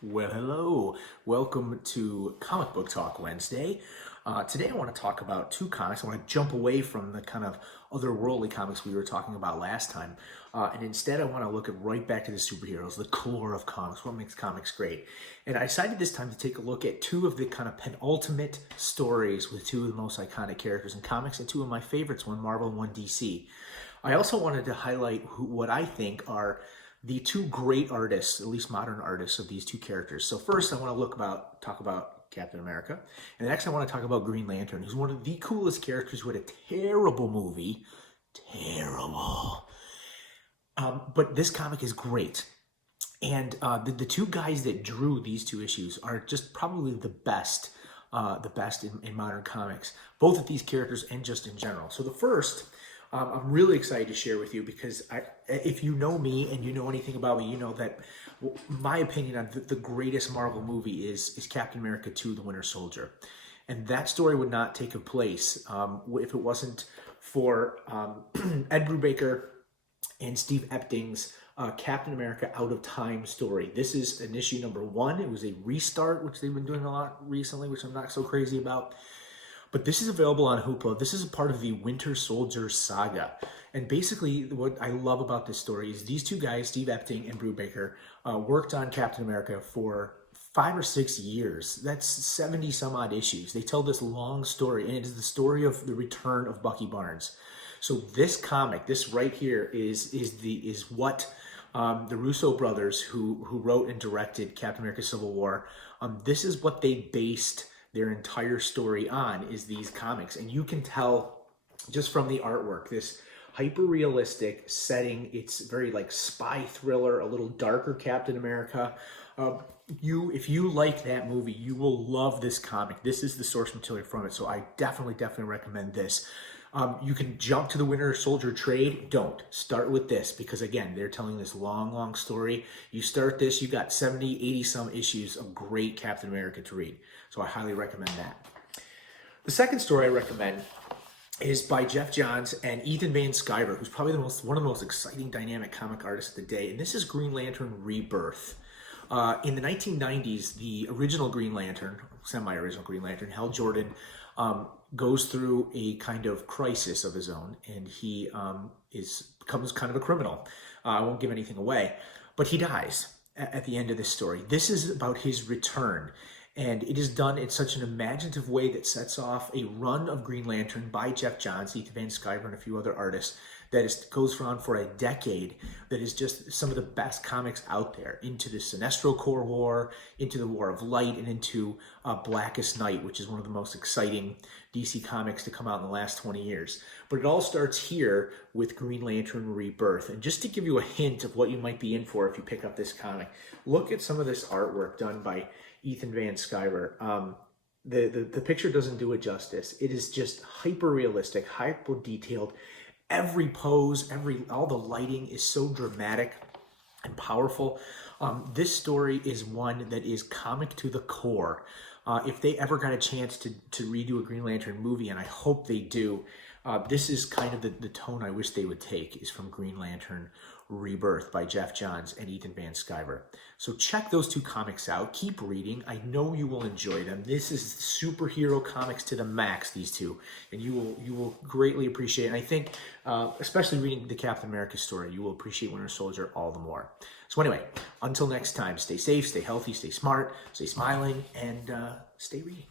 Well, hello. Welcome to Comic Book Talk Wednesday. Today I want to talk about two comics. I want to jump away from the kind of otherworldly comics we were talking about last time. And instead I want to look at right back to the superheroes, the core of comics, what makes comics great. And I decided this time to take a look at two of the kind of penultimate stories with two of the most iconic characters in comics and two of my favorites, one Marvel and one DC. I also wanted to highlight what I think are the two great artists, at least modern artists, of these two characters. So first, I want to talk about Captain America, and next I want to talk about Green Lantern, who's one of the coolest characters who had a terrible movie, terrible. But this comic is great, and the two guys that drew these two issues are just probably the best in modern comics, both of these characters and just in general. So the first. I'm really excited to share with you because if you know me and you know anything about me, you know that my opinion on the greatest Marvel movie is Captain America 2, The Winter Soldier. And that story would not take place if it wasn't for Ed Brubaker and Steve Epting's Captain America Out of Time story. This is an issue number 1. It was a restart, which they've been doing a lot recently, which I'm not so crazy about. But this is available on Hoopla. This is a part of the Winter Soldier saga. And basically what I love about this story is these two guys, Steve Epting and Brubaker, worked on Captain America for 5 or 6 years. That's 70 some odd issues. They tell this long story, and it is the story of the return of Bucky Barnes. So this comic, this right here, is what the Russo brothers, who wrote and directed Captain America Civil War, this is what they based their entire story on, is these comics. And you can tell just from the artwork, this hyper-realistic setting. It's very like spy thriller, a little darker Captain America. If you like that movie, you will love this comic. This is the source material from it, so I definitely recommend this. You can jump to the Winter Soldier trade. Don't. Start with this because, again, they're telling this long story. You start this, you got 70, 80 some issues of great Captain America to read. So I highly recommend that. The second story I recommend is by Jeff Johns and Ethan Van Sciver, who's probably one of the most exciting dynamic comic artists of the day. And this is Green Lantern Rebirth. In the 1990s, the original Green Lantern, semi-original Green Lantern, Hal Jordan, goes through a kind of crisis of his own, and he becomes kind of a criminal. I won't give anything away, but he dies at the end of this story. This is about his return, and it is done in such an imaginative way that sets off a run of Green Lantern by Jeff Johns, Ethan Van Sciver, and a few other artists that goes on for a decade, that is just some of the best comics out there, into the Sinestro Corps War, into the War of Light, and into Blackest Night, which is one of the most exciting DC comics to come out in the last 20 years. But it all starts here with Green Lantern Rebirth. And just to give you a hint of what you might be in for if you pick up this comic, look at some of this artwork done by Ethan Van Sciver. The picture doesn't do it justice. It is just hyper-realistic, hyper-detailed. Every pose, all the lighting is so dramatic and powerful. This story is one that is comic to the core. If they ever got a chance to redo a Green Lantern movie, and I hope they do, this is kind of the tone I wish they would take, is from Green Lantern Rebirth by Jeff Johns and Ethan Van Sciver. So check those two comics out. Keep reading. I know you will enjoy them. This is superhero comics to the max, these two, and you will greatly appreciate it. And I think, especially reading the Captain America story, you will appreciate Winter Soldier all the more. So anyway, until next time, stay safe, stay healthy, stay smart, stay smiling, and stay reading.